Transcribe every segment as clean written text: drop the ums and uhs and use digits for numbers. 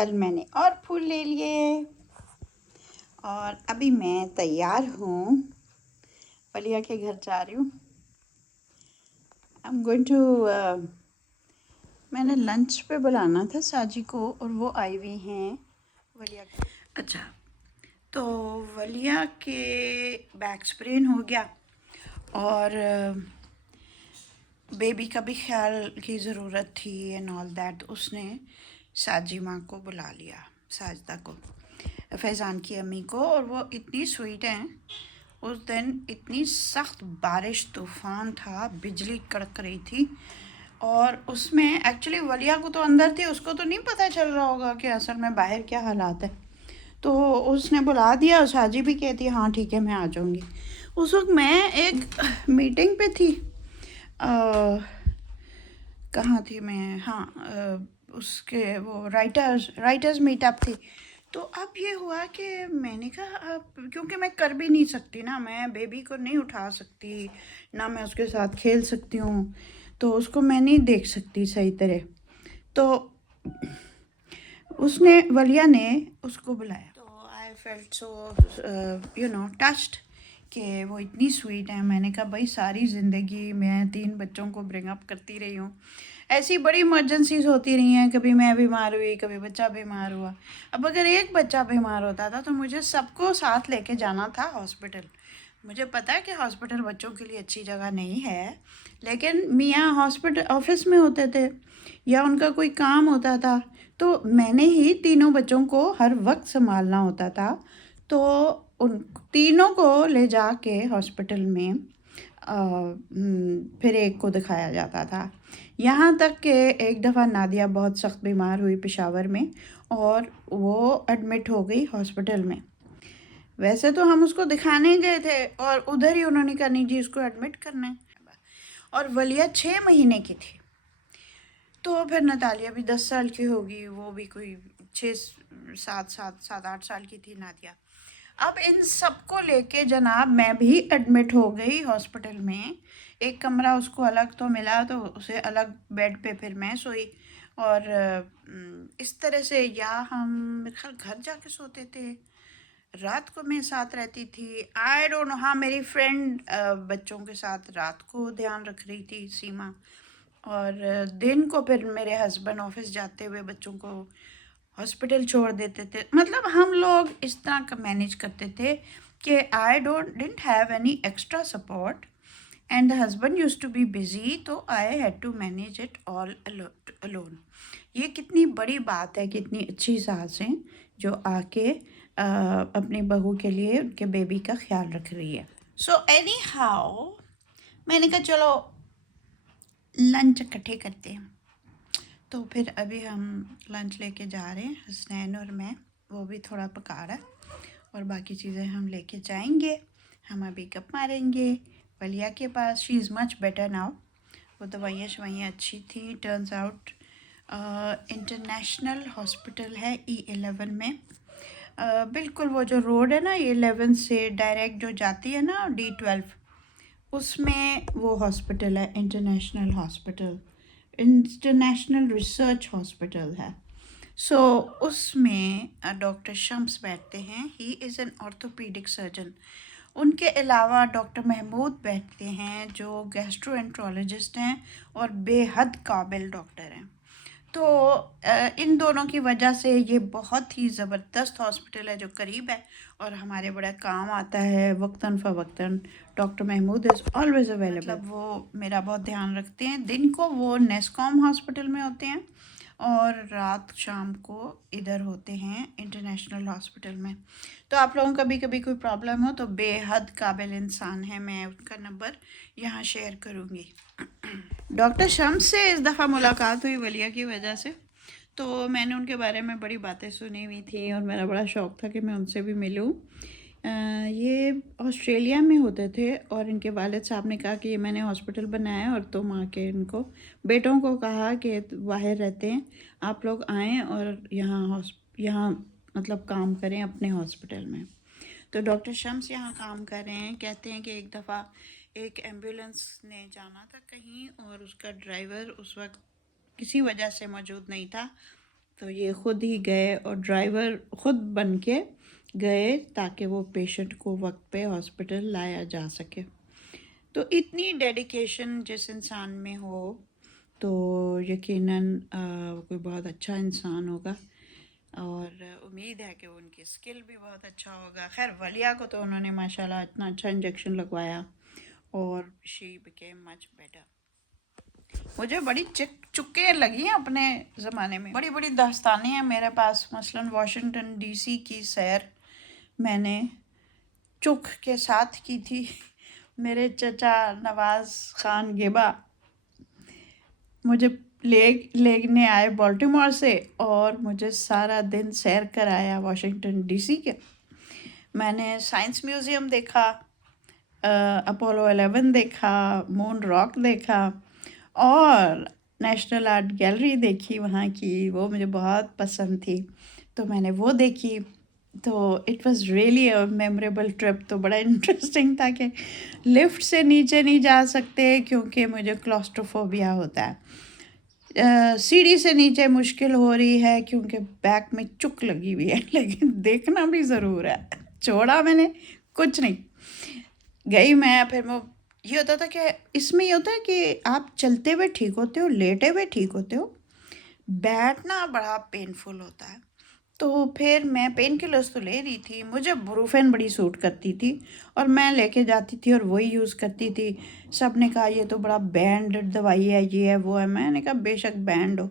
कल मैंने और फूल ले लिए और अभी मैं तैयार हूँ, वलिया के घर जा रही हूँ। आई एम गोइंग टू मैंने लंच पे बुलाना था साजी को और वो आई हुई हैं वलिया के। अच्छा, तो वलिया के बैक स्प्रेन हो गया और बेबी का भी ख्याल की ज़रूरत थी एंड ऑल दैट। उसने साजी माँ को बुला लिया, साजदा को, फैज़ान की अम्मी को, और वो इतनी स्वीट हैं। उस दिन इतनी सख्त बारिश, तूफ़ान था, बिजली कड़क रही थी और उसमें एक्चुअली वलिया को तो अंदर थी, उसको तो नहीं पता चल रहा होगा कि असल में बाहर क्या हालात है। तो उसने बुला दिया, साजी भी कहती है हाँ ठीक है मैं आ जाऊँगी। उस वक्त मैं एक मीटिंग पे थी, कहाँ थी मैं, हाँ उसके वो राइटर्स मीटअप थी। तो अब ये हुआ कि मैंने कहा अब क्योंकि मैं कर भी नहीं सकती ना, मैं बेबी को नहीं उठा सकती ना, मैं उसके साथ खेल सकती हूँ, तो उसको मैं नहीं देख सकती सही तरह। तो उसने, वलिया ने उसको बुलाया, तो आई फेल्ट सो टच्ड कि वो इतनी स्वीट है। मैंने कहा भाई सारी ज़िंदगी मैं 3 बच्चों को ब्रिंग अप करती रही हूँ, ऐसी बड़ी इमरजेंसीज होती रही हैं, कभी मैं बीमार हुई, कभी बच्चा बीमार हुआ। अब अगर एक बच्चा बीमार होता था तो मुझे सबको साथ लेके जाना था हॉस्पिटल। मुझे पता है कि हॉस्पिटल बच्चों के लिए अच्छी जगह नहीं है, लेकिन मियाँ हॉस्पिटल ऑफिस में होते थे या उनका कोई काम होता था, तो मैंने ही तीनों बच्चों को हर वक्त संभालना होता था। तो उन तीनों को ले जाके हॉस्पिटल में फिर एक को दिखाया जाता था। यहाँ तक कि एक दफ़ा नादिया बहुत सख्त बीमार हुई पेशावर में और वो एडमिट हो गई हॉस्पिटल में। वैसे तो हम उसको दिखाने गए थे और उधर ही उन्होंने कहा नहीं जी उसको एडमिट करना है, और वलिया 6 महीने की थी। तो फिर नतालिया भी 10 साल की होगी, वो भी कोई 7-8 साल की थी नादिया। अब इन सबको लेके जनाब मैं भी एडमिट हो गई हॉस्पिटल में। एक कमरा उसको अलग तो मिला, तो उसे अलग बेड पे फिर मैं सोई, और इस तरह से, या हम मेरे ख्याल घर जाके सोते थे, रात को मैं साथ रहती थी, आई डोंट नो। हाँ, मेरी फ्रेंड बच्चों के साथ रात को ध्यान रख रही थी, सीमा, और दिन को फिर मेरे हस्बैंड ऑफिस जाते हुए बच्चों को हॉस्पिटल छोड़ देते थे। मतलब हम लोग इस तरह का मैनेज करते थे कि I didn't have any extra support and the husband used to be busy, तो I had to manage it all alone. ये कितनी बड़ी बात है, कितनी अच्छी सास हैं जो आके अपनी बहू के लिए उनके बेबी का ख्याल रख रही है। सो एनी हाउ मैंने कहा चलो लंच इकट्ठे करते हैं। तो फिर अभी हम लंच लेके जा रहे हैं, हसनैन और मैं, वो भी थोड़ा पका रहा है, और बाकी चीज़ें हम लेके जाएंगे। हम अभी गप मारेंगे वलिया के पास। She is much better now, वो दवाइयाँ शवाइयाँ अच्छी थी। टर्न्स आउट इंटरनेशनल हॉस्पिटल है E11 में, बिल्कुल वो जो रोड है ना E11 से डायरेक्ट जो जाती है ना D12, उसमें वो हॉस्पिटल है, international hospital, international research hospital है। सो उसमें डॉक्टर शम्स बैठते हैं, he is an orthopaedic surgeon. उनके अलावा डॉक्टर महमूद बैठते हैं जो गैस्ट्रोएंट्रोलॉजिस्ट हैं और बेहद काबिल डॉक्टर हैं। तो इन दोनों की वजह से ये बहुत ही ज़बरदस्त हॉस्पिटल है जो करीब है और हमारे बड़ा काम आता है वक्तन फ़वक्तन। Doctor Mahmood is always available, मतलब वो मेरा बहुत ध्यान रखते हैं। दिन को वो नेस्कॉम हॉस्पिटल में होते हैं और रात शाम को इधर होते हैं इंटरनेशनल हॉस्पिटल में। तो आप लोगों को कभी कभी कोई प्रॉब्लम हो तो बेहद काबिल इंसान है, मैं उनका नंबर यहाँ शेयर करूँगी। डॉक्टर शम्स से इस दफ़ा मुलाकात हुई वलिया की वजह से, तो मैंने उनके बारे में बड़ी बातें सुनी हुई थी और मेरा बड़ा शौक़ था कि मैं उनसे भी मिलूं। ये ऑस्ट्रेलिया में होते थे और इनके वालिद साहब ने कहा कि ये मैंने हॉस्पिटल बनाया और तुम आके इनको बेटों को कहा कि बाहर रहते हैं, आप लोग आएँ और यहाँ मतलब काम करें अपने हॉस्पिटल में। तो डॉक्टर शम्स यहाँ काम कर रहे हैं। कहते हैं कि एक दफ़ा एक एम्बुलेंस ने जाना था कहीं और उसका ड्राइवर उस वक्त किसी वजह से मौजूद नहीं था, तो ये खुद ही गए और ड्राइवर खुद बन के गए ताकि वो पेशेंट को वक्त पे हॉस्पिटल लाया जा सके। तो इतनी डेडिकेशन जिस इंसान में हो तो यकीनन कोई बहुत अच्छा इंसान होगा, और उम्मीद है कि उनकी स्किल भी बहुत अच्छा होगा। खैर वलिया को तो उन्होंने माशाल्लाह इतना अच्छा इंजेक्शन लगवाया और शी बिकेम मच बेटर। मुझे बड़ी चुक्के लगी हैं अपने ज़माने में, बड़ी बड़ी दास्तानें हैं मेरे पास। मसलन वाशिंगटन डीसी की सैर मैंने चुक के साथ की थी। मेरे चचा नवाज़ ख़ान गेबा मुझे लेने आए बाल्टीमोर से और मुझे सारा दिन सैर कराया वाशिंगटन डीसी के। मैंने साइंस म्यूज़ियम देखा, अपोलो 11 देखा, मून रॉक देखा और नेशनल आर्ट गैलरी देखी वहाँ की, वो मुझे बहुत पसंद थी तो मैंने वो देखी। तो it was really a memorable trip. तो बड़ा इंटरेस्टिंग था कि लिफ्ट से नीचे नहीं जा सकते क्योंकि मुझे क्लॉस्ट्रोफोबिया होता है। सीढ़ी से नीचे मुश्किल हो रही है क्योंकि बैक में चुक लगी हुई है, लेकिन देखना भी ज़रूर है। छोड़ा मैंने कुछ नहीं, गई मैं। फिर वो ये होता था कि इसमें ये होता है कि आप चलते हुए ठीक होते हो, लेटे हुए ठीक होते हो, बैठना बड़ा पेनफुल होता है। तो फिर मैं पेन किलर्स तो ले रही थी, मुझे ब्रूफेन बड़ी सूट करती थी और मैं लेके जाती थी और वही यूज़ करती थी। सब ने कहा ये तो बड़ा बैंड दवाई है, ये है वो है। मैंने कहा बेशक बैंड हो,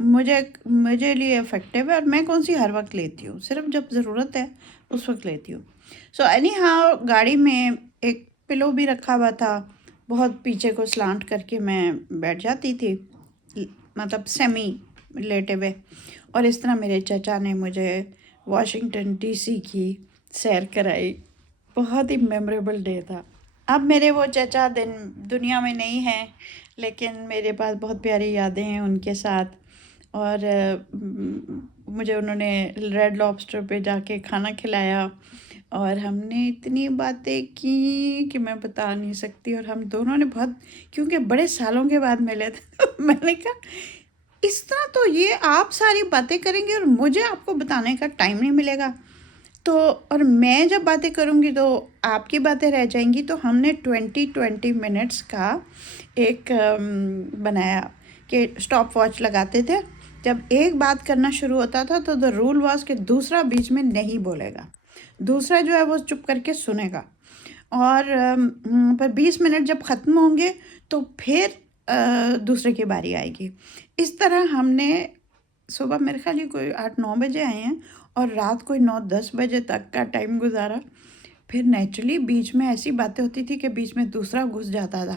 मुझे लिए इफ़ेक्टिव है और मैं कौन सी हर वक्त लेती हूँ, सिर्फ जब ज़रूरत है उस वक्त लेती हूँ। सो एनी हाउ गाड़ी में एक पिलो भी रखा हुआ था, बहुत पीछे को स्लांट करके मैं बैठ जाती थी, मतलब सेमी लेटे हुए। और इस तरह मेरे चचा ने मुझे वाशिंगटन डीसी की सैर कराई। बहुत ही मेमोरेबल डे था। अब मेरे वो चचा दुनिया में नहीं हैं, लेकिन मेरे पास बहुत प्यारी यादें हैं उनके साथ। और मुझे उन्होंने रेड लॉबस्टर पे जाके खाना खिलाया और हमने इतनी बातें की कि मैं बता नहीं सकती। और हम दोनों ने बहुत, क्योंकि बड़े सालों के बाद मिले थे, तो मैंने कहा इस तरह तो ये आप सारी बातें करेंगे और मुझे आपको बताने का टाइम नहीं मिलेगा, तो और मैं जब बातें करूँगी तो आपकी बातें रह जाएंगी। तो हमने 20 मिनट्स का एक बनाया कि स्टॉप वॉच लगाते थे। जब एक बात करना शुरू होता था तो द रूल वाज कि दूसरा बीच में नहीं बोलेगा, दूसरा जो है वो चुप करके सुनेगा। और पर 20 मिनट जब ख़त्म होंगे तो फिर दूसरे की बारी आएगी। इस तरह हमने सुबह मेरे ख्याल ही कोई 8-9 बजे आए हैं और रात कोई 9-10 बजे तक का टाइम गुजारा। फिर नेचुरली बीच में ऐसी बातें होती थी कि बीच में दूसरा घुस जाता था,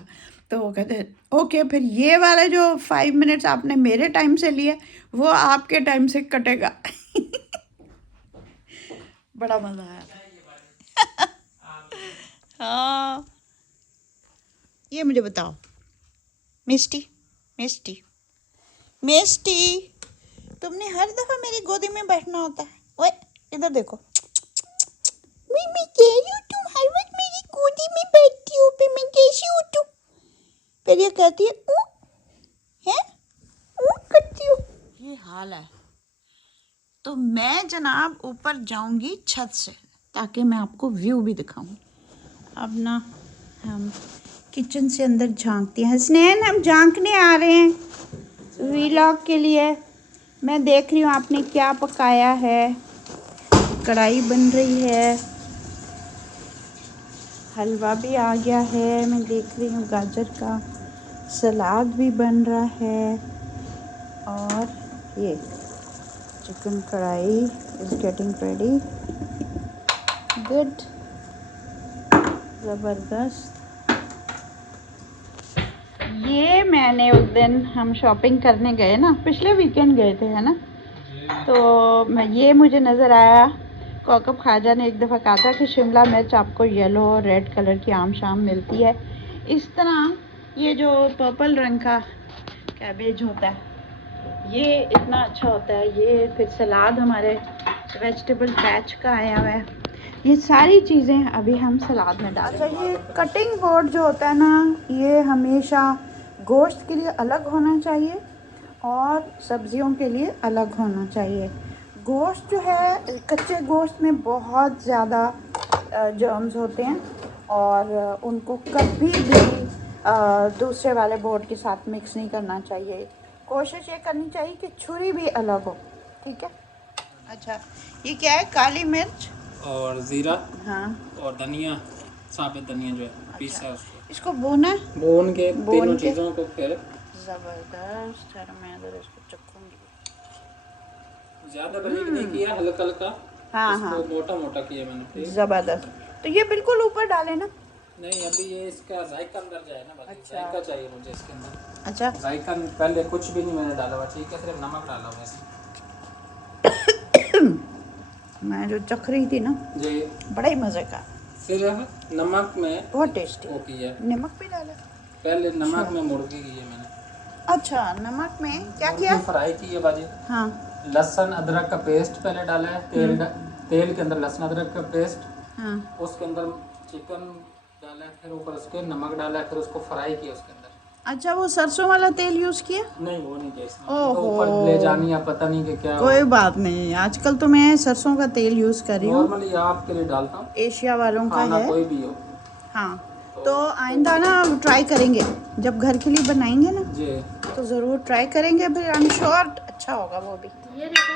तो वो कहते ओके फिर ये वाले जो 5 मिनट्स आपने मेरे टाइम से लिए वो आपके टाइम से कटेगा। बड़ा मज़ा आया था। हाँ, ये मुझे बताओ मिस्टी मिस्टी मिस्टी, तुमने हर दफ़ा मेरी गोदी में बैठना होता है। ओए इधर देखो, मैं कह रही हूँ तुम हर वक्त मेरी गोदी में बैठती हो, फिर मैं कैसी उठूं? फिर ये कहती है करती हो। ये हाल है। तो मैं जनाब ऊपर जाऊंगी छत से ताकि मैं आपको व्यू भी दिखाऊं। अब ना हम किचन से अंदर झांकते हैं। हसनैन हम झांकने आ रहे हैं व्लॉग के लिए। मैं देख रही हूँ आपने क्या पकाया है। कढ़ाई बन रही है, हलवा भी आ गया है, मैं देख रही हूँ गाजर का सलाद भी बन रहा है और ये चिकन कढ़ाई इज़ गेटिंग रेडी। गुड, ज़बरदस्त। ये मैंने उस दिन हम शॉपिंग करने गए ना, पिछले वीकेंड गए थे है ना, तो ये मुझे नज़र आया। कौकब ख्वाजा ने एक दफ़ा कहा था कि शिमला मिर्च आपको येलो और रेड कलर की आम शाम मिलती है। इस तरह ये जो पर्पल रंग का कैबेज होता है ये इतना अच्छा होता है। ये फिर सलाद हमारे वेजिटेबल पैच का आया हुआ है। ये सारी चीज़ें अभी हम सलाद में डाल। अच्छा, ये कटिंग बोर्ड जो होता है ना, ये हमेशा गोश्त के लिए अलग होना चाहिए और सब्जियों के लिए अलग होना चाहिए। गोश्त जो है, कच्चे गोश्त में बहुत ज़्यादा जर्म्स होते हैं और उनको कभी भी दूसरे वाले बोर्ड के साथ मिक्स नहीं करना चाहिए। कोशिश ये करनी चाहिए कि छुरी भी अलग हो, ठीक है। अच्छा, ये क्या है? काली मिर्च और ज़ीरा, हाँ, और धनिया, साबित धनिया जो है पीसा है अच्छा, उसको इसको भूना है? भून के भून तीनों के चीज़ों को फिर ज़बरदस्त। चलो मैं इधर इसको चखूँगी। ज़्यादा बारीक नहीं किया, हल्का हल्का हाँ इसको हाँ, मोटा मोटा किया मैंने ठीक। ज़बरदस्त। तो ये बिल्कुल ऊपर डाले ना? नहीं, अभी ये इसका जायका अंदर जाए ना, बाकी अच्छा। जायका चाहिए मुझे इसके अंदर। अच्छा, जायका पहले कुछ भी नहीं मैंने डाला हुआ, ठीक है, सिर्फ नमक डाला हुआ इसमें मैं जो चख रही थी ना, जी। बड़ा ही मज़े का, सिर्फ नमक में बहुत टेस्टी। वो किया, नमक भी डाला? पहले नमक अच्छा। में मुर्गी की है मैंने। अच्छा, नमक में क्या मुर्गी किया? फ्राई की है बाजी। हाँ लहसुन अदरक का पेस्ट पहले डाला है, तेल के अंदर लहसुन अदरक का पेस्ट, हाँ। उसके अंदर चिकन डाला है, फिर ऊपर उसके नमक डाला है, फिर उसको फ्राई किया उसके अंदर। अच्छा, वो सरसों वाला तेल यूज़ किया? नहीं, वो नहीं किया इसमें, ओहो। तो ऊपर ले जानी या पता नहीं कि क्या। कोई बात नहीं, आजकल तो मैं सरसों का तेल यूज़ कर रही हूँ, नॉर्मली आपके लिए डालता हूँ, एशिया वालों का खाना है। कोई भी हो। हाँ, तो आइंदा ना ट्राई करेंगे, जब घर के लिए बनाएंगे ना जी, तो ज़रूर ट्राई करेंगे, फिर आई एम श्योर अच्छा होगा वो भी। ये देखो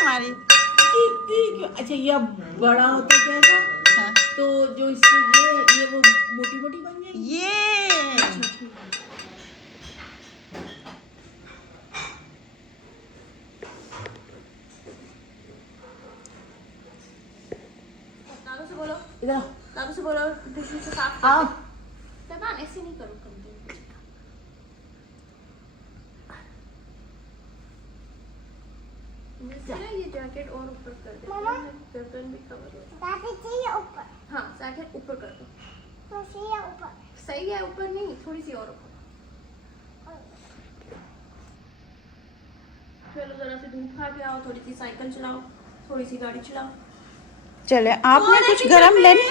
हमारी अच्छा ये अब बड़ा होता कैसा हाँ। तो जो इसकी ये वो मोटी मोटी बन जाएगी। ये तारू से बोलो, इधर आओ। तारू से बोलो टिश्यू से साफ आओ। तबान ऐसे नहीं करो कभी। ये जैकेट और ऊपर कर दे, गर्दन भी कवर हो। हाँ, जैकेट ऊपर कर दो। सही है, ऊपर नहीं, थोड़ी सी और ऊपर। चलो जरा सी धूप खा के आओ, थोड़ी सी साइकिल चलाओ, थोड़ी सी गाड़ी चलाओ। चले, आपने कुछ गरम लेने,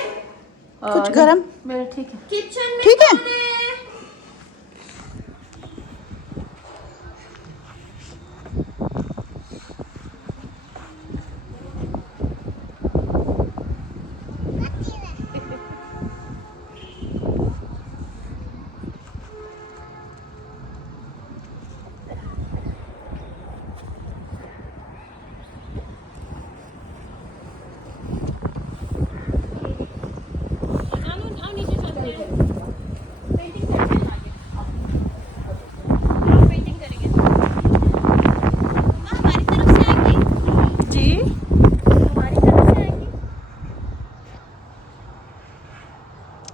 कुछ गरम? मेरा ठीक है। किचन में ठीक है। कौन है? जी,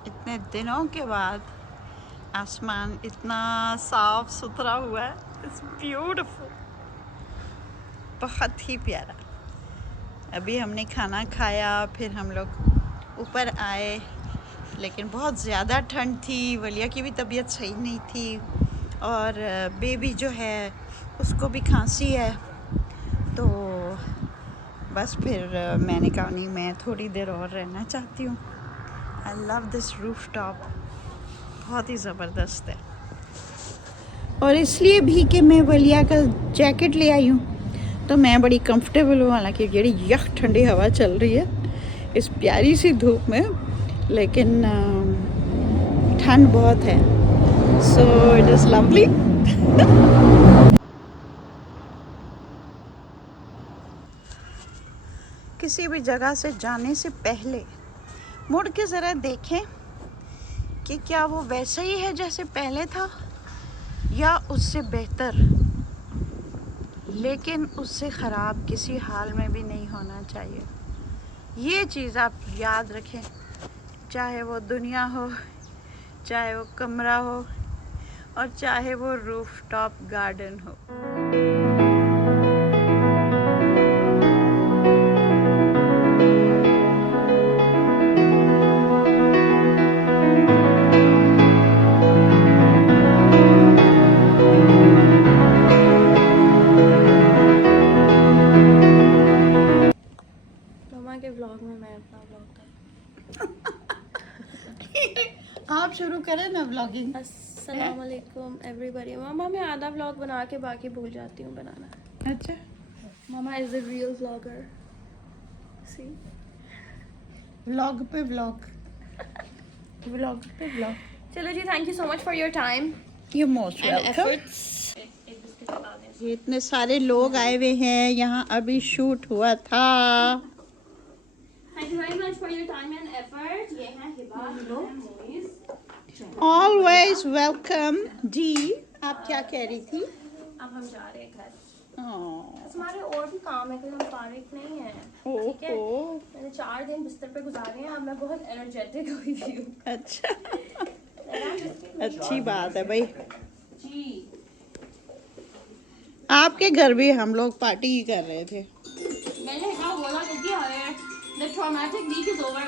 इतने दिनों के बाद आसमान इतना साफ सुथरा हुआ है, इट्स ब्यूटीफुल, बहुत ही प्यारा। अभी हमने खाना खाया, फिर हम लोग ऊपर आए, लेकिन बहुत ज़्यादा ठंड थी, वलिया की भी तबीयत सही नहीं थी और बेबी जो है उसको भी खांसी है, तो बस फिर मैंने कहा नहीं, मैं थोड़ी देर और रहना चाहती हूँ। I love this roof top, बहुत ही ज़बरदस्त है। और इसलिए भी कि मैं वलिया का जैकेट ले आई हूँ, तो मैं बड़ी कंफर्टेबल हूँ, हालांकि बड़ी यख ठंडी हवा चल रही है इस प्यारी सी धूप में, लेकिन ठंड बहुत है, सो इट इज़ लवली। किसी भी जगह से जाने से पहले मुड़ के ज़रा देखें कि क्या वो वैसे ही है जैसे पहले था या उससे बेहतर, लेकिन उससे ख़राब किसी हाल में भी नहीं होना चाहिए। ये चीज़ आप याद रखें, चाहे वो दुनिया हो, चाहे वो कमरा हो और चाहे वो रूफ टॉप गार्डन हो। मम्मा के व्लॉग में मैं अपना व्लॉग कर। आप शुरू करें ना व्लॉगिंग। अस्सलाम वालेकुम एवरीबॉडी। मामा मैं आधा व्लॉग बना के बाकी भूल जाती हूँ बनाना। अच्छा, मामा is a real vlogger. See vlog पे व्लॉग, व्लॉग पे व्लॉग। चलो जी, thank you so much for your time you most and welcome. Efforts. एक बिस्किट लगा दें। ये इतने सारे लोग आए हुए हैं, यहाँ अभी शूट हुआ था। Thank you very much for your time and effort. ये हैं हिबा मोइज। Always welcome. जी, आप क्या कह रही थी? अब हम जा रहे हैं घर। ओह, हमारे और भी काम है, कोई हम फारिग नहीं है। ठीक है, ओहो, मैंने 4 दिन बिस्तर पे गुजारे हैं, अब मैं बहुत एनर्जेटिक हुई थी। अच्छा, अच्छी बात है भाई। जी आपके घर भी हम लोग पार्टी ही कर रहे थे। मैंने कहा बोला क्योंकि the traumatic week is over.